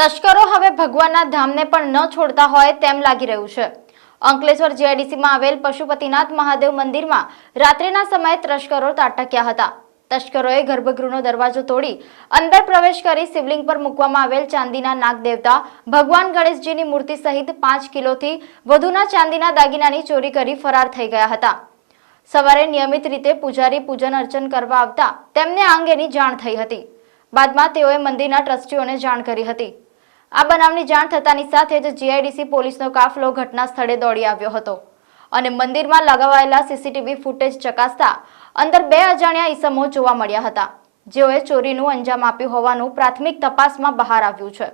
તસ્કરો હવે ભગવાનના ધામને પણ ન છોડતા હોય તેમ લાગી રહ્યું છે। અંકલેશ્વર જીઆઈડીસીમાં આવેલ પશુપતિનાથ મહાદેવ મંદિરમાં રાત્રિના સમયે તસ્કરો ત્રાટક્યા હતા। તસ્કરોએ ગર્ભગૃહનો દરવાજો તોડી અંદર પ્રવેશ કરી શિવલિંગ પર મૂકવામાં આવેલ ચાંદીના નાગ દેવતા ભગવાન ગણેશજીની મૂર્તિ સહિત 5 કિલોથી વધુના ચાંદીના દાગીનાની ચોરી કરી ફરાર થઈ ગયા હતા। સવારે નિયમિત રીતે પૂજારી પૂજન અર્ચન કરવા આવતા તેમને આ અંગેની જાણ થઈ હતી। બાદમાં તેઓએ મંદિરના ટ્રસ્ટીઓને જાણ કરી હતી। આ બનાવની જાણ થતાની સાથે જ જીઆઈડીસી પોલીસનો કાફલો ઘટના સ્થળે દોડી આવ્યો હતો અને મંદિરમાં લગાવાયેલા સીસીટીવી ફૂટેજ ચકાસતા અંદર 2 અજાણ્યા ઈસમો જોવા મળ્યા હતા, જેઓએ ચોરીનું અંજામ આપ્યું હોવાનું પ્રાથમિક તપાસમાં બહાર આવ્યું છે।